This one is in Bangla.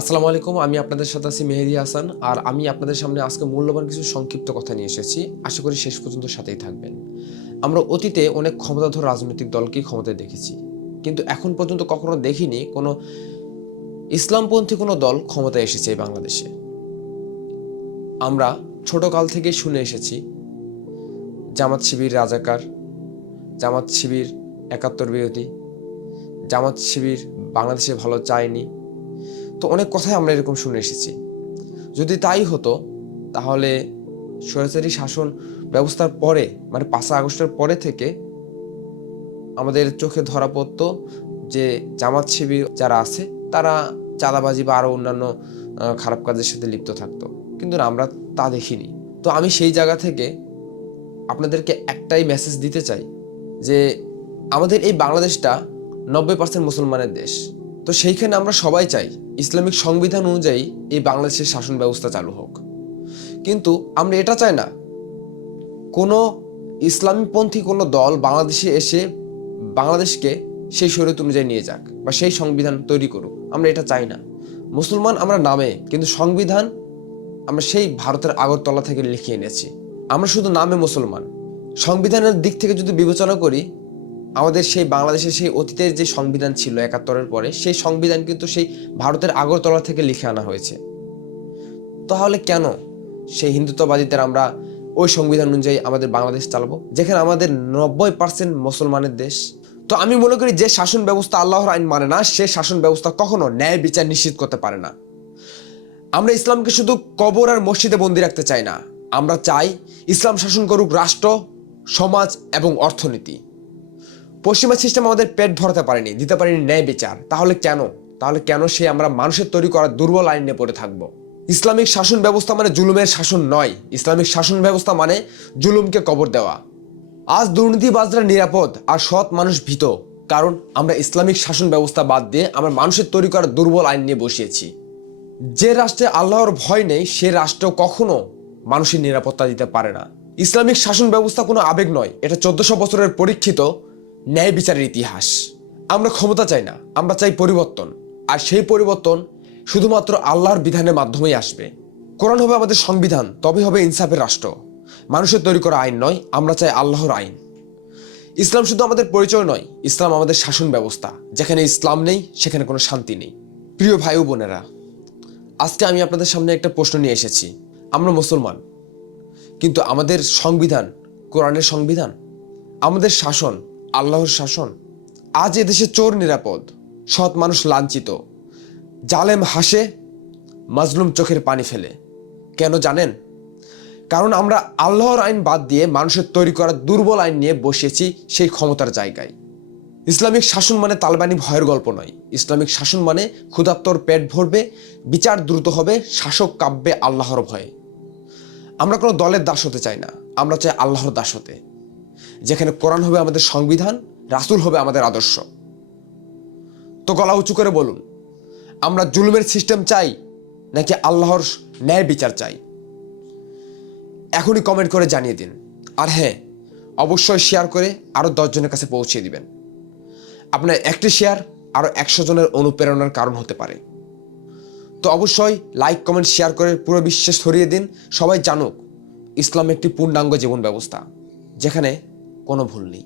আসসালামু আলাইকুম। আমি আপনাদের সাথে আছি মেহেদী হাসান, আর আমি আপনাদের সামনে আজকে মূল্যবান কিছু সংক্ষিপ্ত কথা নিয়ে এসেছি। আশা করি শেষ পর্যন্ত সাথেই থাকবেন। আমরা অতীতে অনেক ক্ষমতাধর রাজনৈতিক দলকেই ক্ষমতায় দেখেছি, কিন্তু এখন পর্যন্ত কখনো দেখিনি কোনো ইসলামপন্থী কোনো দল ক্ষমতায় এসেছে এই বাংলাদেশে। আমরা ছোটকাল থেকে শুনে এসেছি জামাত শিবির রাজাকার, জামাত শিবির একাত্তর বিরোধী, জামাত শিবির বাংলাদেশে ভালো চায়নি। তো অনেক কথাই আমরা এরকম শুনে এসেছি। যদি তাই হতো তাহলে স্বৈরাচারী শাসন ব্যবস্থার পরে, মানে 5 আগস্টের পরে থেকে আমাদের চোখে ধরা পড়তো যে জামাত শিবির যারা আছে তারা চাঁদাবাজি বা আরও অন্যান্য খারাপ কাজের সাথে লিপ্ত থাকতো, কিন্তু আমরা তা দেখিনি। তো আমি সেই জায়গা থেকে আপনাদেরকে একটাই মেসেজ দিতে চাই যে আমাদের এই বাংলাদেশটা 90% মুসলমানের দেশ। তো সেইখানে আমরা সবাই চাই ইসলামিক সংবিধান অনুযায়ী এই বাংলাদেশের শাসন ব্যবস্থা চালু হোক, কিন্তু আমরা এটা চাই না কোনো ইসলামীপন্থী কোনো দল বাংলাদেশে এসে বাংলাদেশকে সেই শরীয়ত অনুযায়ী নিয়ে যাক বা সেই সংবিধান তৈরি করুক। আমরা এটা চাই না। মুসলমান আমরা নামে, কিন্তু সংবিধান আমরা সেই ভারতের আগরতলা থেকে লিখিয়ে এনেছি। আমরা শুধু নামে মুসলমান। সংবিধানের দিক থেকে যদি বিবেচনা করি, আমাদের সেই বাংলাদেশের সেই অতীতের যে সংবিধান ছিল 71-এর পরে, সেই সংবিধান কিন্তু সেই ভারতের আগরতলা থেকে লিখে আনা হয়েছে। তাহলে কেন সেই হিন্দুত্ববাদীদের আমরা ওই সংবিধান অনুযায়ী আমাদের বাংলাদেশ চালাবো, যেখানে আমাদের 90% মুসলমানের দেশ? তো আমি মনে করি যে শাসন ব্যবস্থা আল্লাহর আইন মানে না, সে শাসন ব্যবস্থা কখনো ন্যায় বিচার নিশ্চিত করতে পারে না। আমরা ইসলামকে শুধু কবর আর মসজিদে বন্দি রাখতে চাই না। আমরা চাই ইসলাম শাসন করুক রাষ্ট্র, সমাজ এবং অর্থনীতি। পশ্চিমা সিস্টেম আমাদের পেট ভরাতে পারেনি, দিতে পারেনি ন্যায় বিচার। তাহলে কেন সে আমরা মানুষের তৈরি করা দুর্বল আইন নিয়ে পড়ে থাকবো? ইসলামিক শাসন ব্যবস্থা মানে জুলুমের শাসন নয়। ইসলামিক শাসন ব্যবস্থা মানে জুলুমকে কবর দেওয়া। আজ দুর্নীতিবাজরা নিরাপদ আর সৎ মানুষ ভীত, কারণ আমরা ইসলামিক শাসন ব্যবস্থা বাদ দিয়ে আমরা মানুষের তৈরি করা দুর্বল আইন নিয়ে বসিয়েছি। যে রাষ্ট্রে আল্লাহর ভয় নেই, সে রাষ্ট্র কখনো মানুষের নিরাপত্তা দিতে পারে না। ইসলামিক শাসন ব্যবস্থা কোনো আবেগ নয়, এটা 1400 বছরের পরীক্ষিত ন্যায় বিচারের ইতিহাস। আমরা ক্ষমতা চাই না, আমরা চাই পরিবর্তন। আর সেই পরিবর্তন শুধুমাত্র আল্লাহর বিধানের মাধ্যমেই আসবে। কোরআন হবে আমাদের সংবিধান, তবে হবে ইনসাফের রাষ্ট্র। মানুষের তৈরি করা আইন নয়, আমরা চাই আল্লাহর আইন। ইসলাম শুধু আমাদের পরিচয় নয়, ইসলাম আমাদের শাসন ব্যবস্থা। যেখানে ইসলাম নেই সেখানে কোনো শান্তি নেই। প্রিয় ভাই ও বোনেরা, আজকে আমি আপনাদের সামনে একটা প্রশ্ন নিয়ে এসেছি। আমরা মুসলমান, কিন্তু আমাদের সংবিধান কোরআনের সংবিধান? আমাদের শাসন আল্লাহর শাসন? আজ এদেশে চোর নিরাপদ, সৎ মানুষ লাঞ্ছিত, জালেম হাসে, মাজলুম চোখের পানি ফেলে। কেন জানেন? কারণ আমরা আল্লাহর আইন বাদ দিয়ে মানুষের তৈরি করা দুর্বল আইন নিয়ে বসিয়েছি সেই ক্ষমতার জায়গায়। ইসলামিক শাসন মানে তালেবানি ভয়ের গল্প নয়। ইসলামিক শাসন মানে ক্ষুধার্তর পেট ভরবে, বিচার দ্রুত হবে, শাসক কাঁপবে আল্লাহর ভয়ে। আমরা কোনো দলের দাস হতে চাই না, আমরা চাই আল্লাহর দাস হতে, যেখানে কোরআন হবে আমাদের সংবিধান, রাসূল হবে আমাদের আদর্শ। তো গলা উঁচু করে বলুন, আমরা জুলুমের সিস্টেম চাই নাকি আল্লাহর ন্যায় বিচার চাই? এখনই কমেন্ট করে জানিয়ে দিন। আর হ্যাঁ, অবশ্যই শেয়ার করে আরও 10 জনের কাছে পৌঁছে দিবেন। আপনার একটি শেয়ার আরও 100 জনের অনুপ্রেরণার কারণ হতে পারে। তো অবশ্যই লাইক, কমেন্ট, শেয়ার করে পুরো বিশ্বে ছড়িয়ে দিন। সবাই জানুক ইসলাম একটি পূর্ণাঙ্গ জীবন ব্যবস্থা, যেখানে কোনো ভুল নেই।